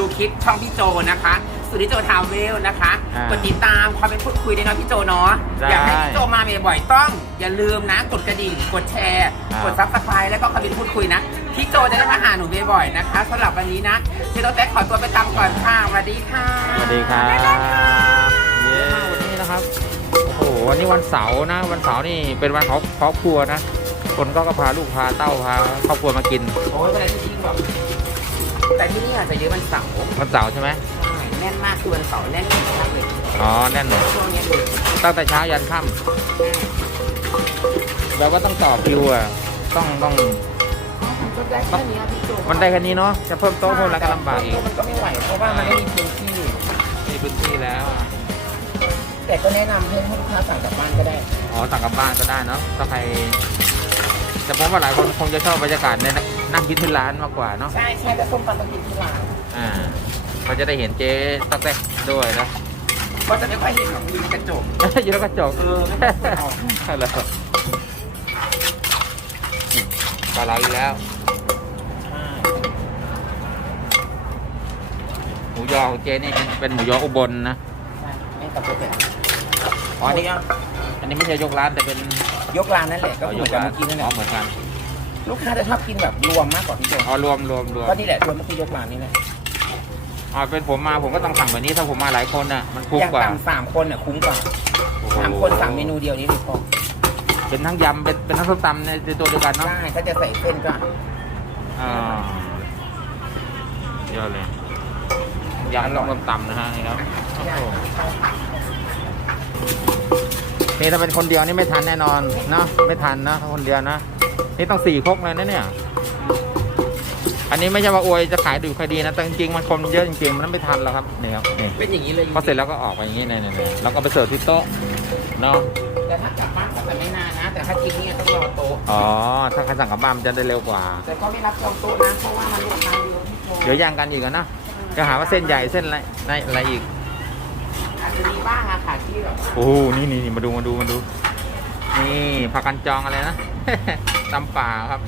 ดูคลิปช่องพี่โจนะคะ สุนิโจทาวเวลนะคะอ่ากดติดตามคอยเป็นพูดคุยด้วยเนาะพี่โจเนาะได้อยากให้พี่โจมาบ่อยๆต้อง อย่าลืมนะ กดกระดิ่ง กดแชร์ ครับ กดซับสไครต์แล้วก็คอยเป็นพูดคุยนะพี่โจจะได้มาหาหนูบ่อยๆนะคะสำหรับวันนี้นะเจโตแท็กขอตัวไปตามก่อนค่ะสวัสดีค่ะสวัสดีครับบ๊ายบายค่ะเย้วันนี้นะครับ โอ้โห วันนี้วันเสาร์นะ วันเสาร์นี่เป็นวันของครอบครัวนะ คนก็ก็พาลูกพาเต้าพาครอบครัวมากิน โอ้ยเป็นอะไรที่ดีแบบ แต่ที่นี่อาจจะเยอะวันเสาร์วันเสาร์ใช่ไหมใช่แน่นมากคือวันเสาร์แน่นมากเลยอ๋อแน่นเลยช่วงนี้ดูตั้งแต่เช้ายันค่ำเราก็ต้องต่อคิวอะต้องต้องก็ได้แค่นี้พี่โจมันได้แค่นี้เนาะจะเพิ่มโต๊ะเพิ่มอะไรก็ลำบากอีกมันก็ไม่ไหวเพราะว่ามันไม่มีพื้นที่ มีพื้นที่แล้วอะแต่ก็แนะนำให้ลูกค้าสั่งกลับบ้านก็ได้ อ๋อสั่งกลับบ้านก็ได้เนาะถ้าใครแต่ผมว่าหลายคนคงจะชอบบรรยากาศใน นั่งกินที่ร้านมากกว่าเนาะใช่ใช่แต่ส้มตำต้องกินที่ร้านอ่าก็จะได้เห็นเจ๊ตักแตกด้วยนะก็จะไม่ค่อยเห็นหรอกมีกระจกอยู่แล้วก็จบเออไม่ต้องเอาอะไรปลาเราอีกแล้วหมูยอของเจนี่เป็นเป็นหมูยออุบลนะใช่ไม่กับตัวแบบอ๋ออันนี้อันนี้ไม่ใช่ยกร้านแต่เป็นยกร้านนั่นแหละก็เหมือนกับเมื่อกี้นั่นแหอ๋ละอเหมือนกัน ลูกค้าจะชอบกินแบบรวมมากกว่าพี่โจอ๋อรวมรวมรวมก็นี่แหละรวมเมื่อกี้ยกร้านนี่แหละอ๋อเป็นผมมาผมก็ต้องสั่งแบบนี้ถ้าผมมาหลายคนน่ะมันคุ้มอย่างกว่าต่ำสามคนน่ะคุ้มกว่าโอ้โหสามคนสั่งเมนูเดียวนี้เลยพอเป็นทั้งยำเป็นเป็นทั้งส้มตำในตัวเดียวกันเนาะใช่ถ้าจะใส่เส้นก็อ่าเยอะเลยยำต้องส้มตำนะฮะนี่ครับโอ้โหนี่ถ้าเป็นคนเดียวนี่ไม่ทันแน่นอนเนาะไม่ทันนะถ้าคนเดียวนะ นี่ต้องสี่ครกเลยนะเนี่ย อันนี้ไม่ใช่ว่าอวยจะขายดูคดีนะ แต่จริงๆมันคนเยอะจริงๆมันไม่ทันแล้วครับนี่ครับนี่เป็นอย่างนี้เลยพอเสร็จแล้วก็ออกไปอย่างนี้เนี่ยเนี่ยแล้วก็ไปเสิร์ฟที่โต๊ะเนาะแต่ถ้ากลับบ้านก็จะไม่นานนะ แต่ถ้ากินเนี่ยต้องรอโต๊ะอ๋อถ้าใครสั่งกลับบ้านมันจะได้เร็วกว่า แต่ก็ไม่รับจองโต๊ะนะเพราะว่ามันลูกค้าเยอะพี่โจเดี๋ยวย่างกันอีกอะนะจะหาว่าเส้นใหญ่เส้นอะไรในอะไรอีกอาจจะมีบ้างอะค่ะที่แบบโอ้โหนี่นี่นี่มาดูมาดูมาดู นี่ผักกันจองอะไรนะ ตำป่าครับ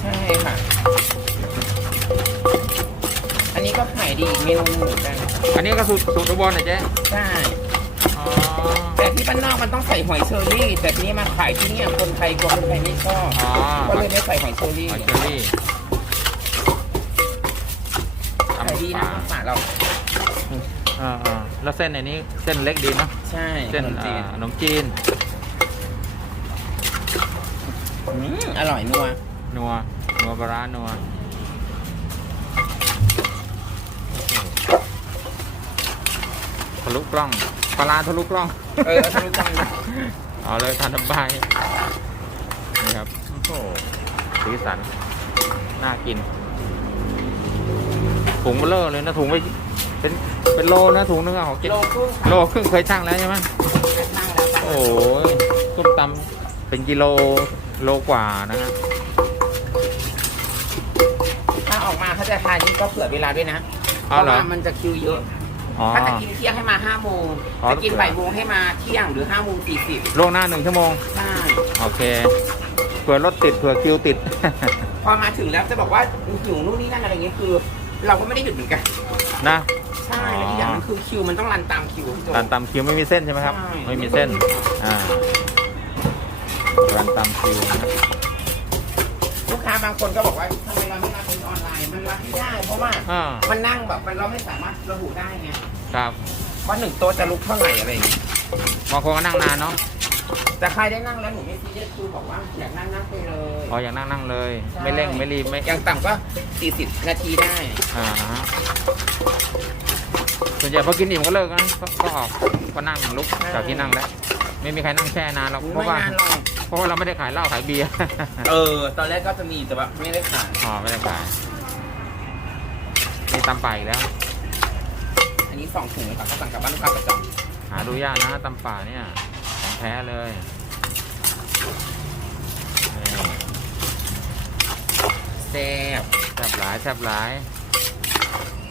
ใช่ค่ะ อันนี้ก็ขายดีอีกเมนูหนึ่งเหมือนกันอันนี้ก็สูตรสูตรอุบลนะเจ๊ใช่อ๋อแต่ที่บ้านนอกมันต้องใส่หอยเชอรี่ แต่ทีนี้มาขายที่เนี่ยคนไทยกลัวคนไทยไม่ชอบอ๋อก็เลยไม่ใส่หอยเชอรี่หอยเชอรี่ขายดีตำนะป่าฝาเราอ่าอ่าแล้วเส้นในนี้เส้นเล็กดีเนาะใช่เส้นขมจีอ่าขนมจีน อืมอร่อยนัว นัว นัวปลาร้านัวทะลุกล้องปลาร้าทะลุกล้อง เออทะลุจังเอาเลยทานทำบายนี่ครับโอ้โหสีสัน น่ากิน ถุงเบลเลอร์เลยนะถุงไปเป็นเป็นโลนะถุงนึงอะของกินโลครึ่งโลครึ่งเคยชั่งแล้วใช่ไหมนั่งแล้วค่ะโอ้ยต้มตำเป็นกิโล โลกว่านะฮะถ้าออกมาถ้าจะทานนี่ก็เผื่อเวลาด้วยนะเพอ๋อราะเหรอว่ามันจะคิวเยอะ อ๋อ ถ้าจะกินเที่ยงให้มาห้าโมงอ๋อ จะกินบ่ายโมงให้มาเที่ยงหรือห้าโมงสี่สิบล่วงหน้าหนึ่งชั่วโมง ใช่โอเคเผื่อรถติดเผื่อคิวติด พอมาถึงแล้วจะบอกว่าหิวนู่นนี่นั่นอะไรเงี้ยคือ เราก็ไม่ได้หยุดเหมือนกัน นะใช่แล้วอีกอย่างหนึงคือคิวมันต้องรันตามคิวพี่โจรันตามคิวไม่มีเส้นใช่ไหมครับ ใช่ ไม่มีเส้น อ่า รันตามคิวนะลูกค้าบางคนก็บอกว่าทำไมเราไม่รับเป็นออนไลน์มันรับไม่ได้ เพราะว่าอ่ามันนั่งแบบมันเราไม่สามารถระบุได้ไงครับว่าหนึ่งโต๊ะจะลุกเท่าไหร่อะไรอย่างเงี้ยบางคนก็นั่งนานเนาะแต่ใครได้นั่งแล้วหนูไม่ซีเรียสคือบอกว่าอยากนั่งนั่งไปเลยพออยากนั่งนั่งเลย ไม่เร่งไม่รีบไม่อย่างต่ำก็40นาทีได้อ่าฮะส่วนใหญ่พอกินอิ่มก็เลิกนะก็ก็ออกก็นั่งลุกจากที่นั่งแล้ว ไม่มีใครนั่งแช่นานหรอกเพไม่ราะว่านานหรอกเพราะว่าเราไม่ได้ขายเหล้าขายเบียร์ เออ ตอนแรกก็จะมีแต่ว่าไม่ได้ขายอ๋อไม่ได้ขายนี่ตำป่าอีกแล้ว อันนี้สองถุงค่ะเขาสั่งกลับบ้านลูกค้าประจหาดูยากนะตำป่าเนี่ยของแท้เลยนี่ำแซ่บแซ่บหลายแซ่บหลาย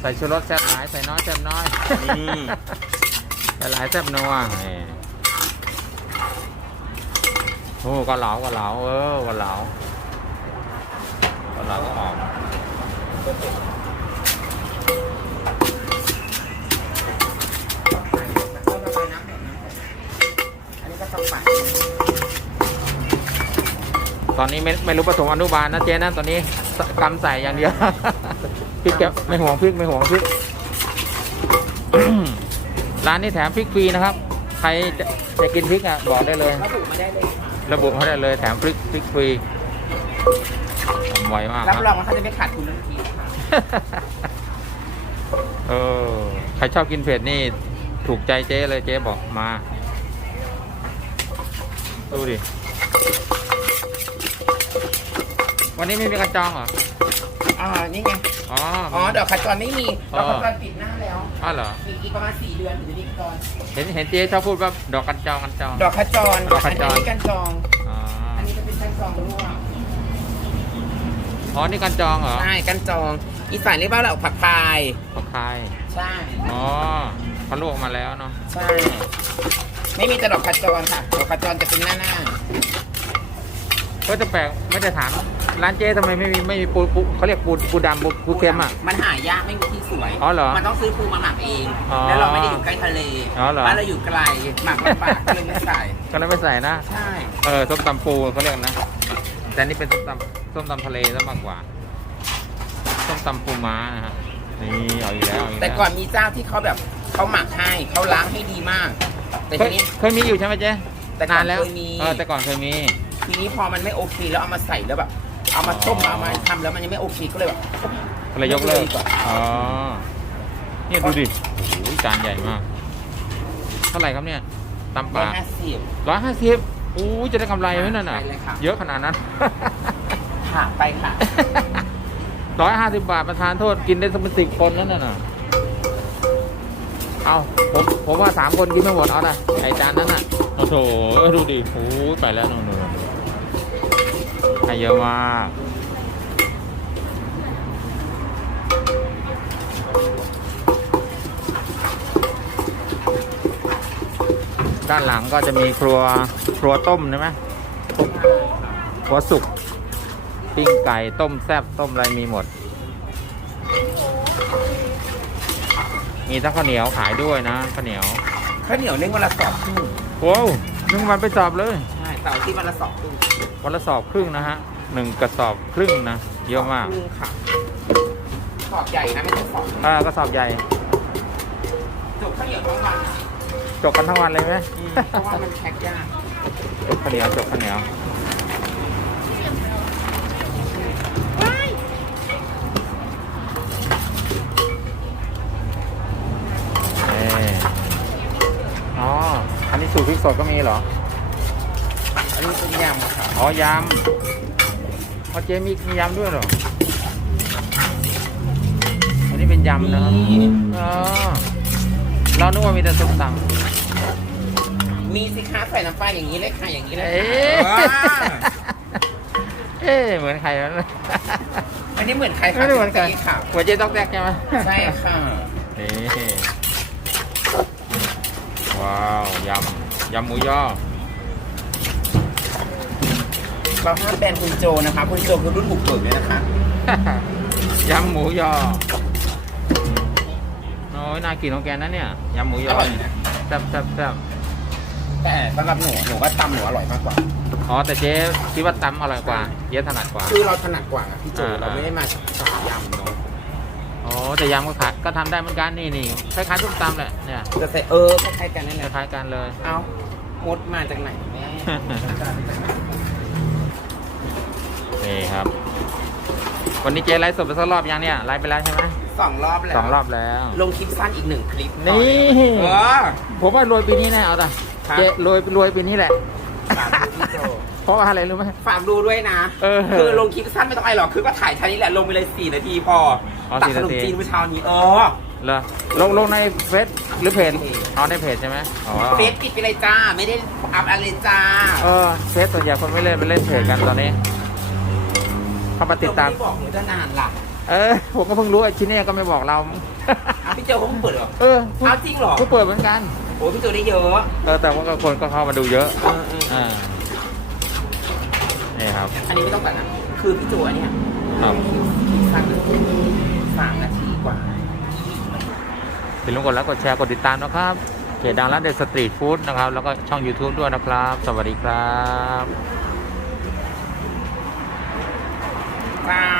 ใส่ชูรสแซ่บหลายใส่น้อยแซ่บน้อย อืมใส่หลายแซ่บนัวนี่ โอ้ก็เหลาก็เหลาเออก็เหลาก็เหลาก็ออกตอนนี้ไม่ไม่รู้ผสมอนุบาลนะเจ๊นะตอนนี้กำใส่อย่างเดียวพริกแกไม่ห่วงพริกไม่ห่วงพริกร้านนี้แถมพริกฟรีนะครับ ใครจะจะกินพริกอะบอกได้เลย ระบุมาได้เลยค่ะระบุเขาได้เลยแถมพริกพริกฟรีทำไวมากครัรับบรองว่าเขาจะไม่ขาดทุนเรื่องทีค่ะเออใครชอบกินเผ็ดนี่ถูกใจเจ๊เลยเจ๊บอกมา ดูดิ วันนี้ไม่มีกระจองเหรอ อ่านี่ไง อ๋ออ๋อ ดอกขจรไม่มีอ๋ดออกขจรปิดหน้าแล้วอ้าวเหรอ มีอีกประมาณสี่เดือนถึงจะมีกรเห็นเห็นเจ๊ชอบพูดว่าดอกกันจองกันจอง ดอกขจรดอกขจรอันนี้กันจอง อ๋ออันนี้จะเป็นกันจองร่วงอ๋อนี่กันจองเหรอใช่กันจอง อีสานเรียกว่าดอกผักพาย ผักคายใช่ อ๋อเขาลวกมาแล้วเนาะ ใช่ ไม่มีแต่ดอกขจรค่ะ ดอกขจรจะเป็นหน้าหน้า ก็จะแปลกไม่ได้ถาม ร้านเจ๊ทำไมไม่มีไม่มีปูปูเขาเรียกปูปูดำปูปูเค็มอะ มันหายากไม่มีที่สวย อ๋อเหรอมันต้องซื้อปูมาหมักเอง อ๋อแล้วเราไม่ได้อยู่ใกล้ทะเลอ๋อเหรอ บ้านเราอยู่ไกลหมักลำบากก็เลยไม่ใส่ ก็เลยไม่ใส่นะ ใช่ เออส้มตำปูเขาเรียกนะ แต่นี่เป็นส้มตำส้มตำทะเลซะมากกว่า ส้มตำปูม้านะฮะ นี่เอาอีกแล้วเอาอีกแต่แล้วก่อนมีเจ้าที่เขาแบบเขาหมักให้เขาล้างให้ดีมาก แต่เคทียนี้ เคยมีอยู่ใช่ไหมเจ๊แต่ก่อนนานแล้วเคยมี เออแต่ก่อนเคยมี ทีนี้พอมันไม่โอเคแล้วเอามาใส่แล้วแบบ เอามาต้มอ๋อเอามาทำแล้วมันยังไม่โอเคก็เลยแบบก็เลยยกเลิกดีว่าอ๋อเนี่ยดูดิโอ้โหจานใหญ่มาก เท่าไหร่ครับเนี่ยตำปร้อลายห้าสิบร้อยห้าสิบอู้จะได้กำไรไหมนั่นน่ะไปเลยค่ะเยอะขนาดนั้นค่ะไปค่ะร้อยห้าสิบบาทประทานโทษกินได้สักเป็นสิบคนนั่นน่ะเอาผมผมว่าสามคนกินไม่หมดเอาละไอจานนั้นน่ะโอ้โหดูดิโอ้ยไปแล้วนู่นๆ ให้เยอะมาก ด้านหลังก็จะมีครัวครัวต้มใช่ไหมครัวสุกปิ้งไก่ต้มแซ่บต้มอะไรมีหมด มีทั้งข้าวเหนียวขายด้วยนะข้าวเหนียวข้าวเหนียวนึ่งวันละสอบครึ่งโว้วหนึ่งวันไปสอบเลย ใช่เสาร์ที่วันละสอบครึ่ง วันละสอบครึ่งนะฮะหนึ่งกระสอบครึ่งนะเยอะมากครึ่งค่ะสอบใหญ่นะไม่ใช่สอบอ่ากระสอบใหญ่จบข้าวเหนียวทั้งวันจกกันทั้งวันเลยไหมอืมเพราะว่ามันแพ็คยากจกข้าวเหนียวจกข้าวเหนียวเอ่อ๋ออันนี้สูตรพริกสดก็มีเหรอ อันนี้เป็นยำค่ะอ๋อยำพอเจมีมียำด้วยเหรอ อันนี้เป็นยำนะครับอ๋อเรานึกว่ามีแต่ส้มตำ มีสิคะใส่น้ำปลาอย่างนี้เลยค่ะอย่างนี้เลยเอ๊ค่ะะเอ๊ะเหมือนใครวะ อันนี้เหมือนใครคะไม่ได้เหมือนกันค่ะหัวเจ๊ต้องแตกใช่ไหมใช่ค่ะนี่ว้าวยำยำหมูย่อ เราห้ามแบรนด์คุณโจนะคะ คุณโจคือรุ่นบุกเบิกเลยนะคะ ยำหมูยอโอ้ยน่ากินของแกนะเนี่ยยำหมูยอร่อยเนี่ยนะ แซ่บแซ่บแซ่บแต่สำหรับหนูหนูว่าตำหนูอร่อยมากกว่า อ๋อแต่เจ๊คิดว่าตำอร่อยกว่าเจ๊ถนัดกว่า คือเราถนัดกว่าอะพี่โจอ่า เราไม่ได้มาสายยำเนาะอ๋อแต่ยำก็ขายก็ทำได้เหมือนกันนี่นี่คล้ายๆส้มตำแหละเนี่ยจะใส่เออคล้ายๆกันนั่นคแหละล้ายๆกันเลย เอามดมาจากไหนแม่ นี่ครับ วันนี้เจ๊ไลฟ์สดไปสักรอบยังเนี่ยไลฟ์ไปแล้วใช่ไหมสองรอบแล้วสองรอบแล้ว ลงคลิปสั้นอีกหนึ่งคลิปนี่ เออ ผมว่ารวยปีนี้แน่เอาแต่ครับ เจ๊รวยรวยปีนี้แหละ ฝากดูพี่โจเพราะว่าอะไรรู้ไหม ฝากดูด้วยนะ เออคือลงคลิปสั้นไม่ต้องอะไรหรอก คือก็ถ่ายแค่นี้แหละลงไปเลยสี่นาทีพออ๋อตัก4ขนมนาที จีนเมื่อเช้านี้เออ เหรอลงลงในเฟซหรือเพจเพจอ๋อในเพจใช่ไหมอ๋อเฟซปิดไปเลยจ้า ไม่ได้อัพอะไรจ้า เออเฟซส่วนใหญ่คนไม่เล่นไปเล่นเพจกันตอนนี้ เข้ามาติดตาม เรไบอกหนูจะนานล่ะเออ ผมก็เพิ่งรู้ไอ้ชิ้นเนี้ก็ไม่บอกเรา อะพี่โจเขาเพิ่งเปิดเหรอเออเพิ่งเอาจริงเหรอเพิ่งเปิดเหมือนกัน โอ้พี่โจได้เยอะเออแต่ว่าก็คนก็เข้ามาดูเยอะเออเออเออ่าอนี่ครับ อันนี้ไม่ต้องตัดนะคือพี่โจอันเนี่ยครับ สั้นสามนาทีกว่า อย่าลืมกดไลค์กดแชร์กดติดตามนะครับเพจดังร้านเด็ดสตรีทฟู้ดนะครับ แล้วก็ช่อง YouTube ด้วยนะครับ สวัสดีครับ Wow.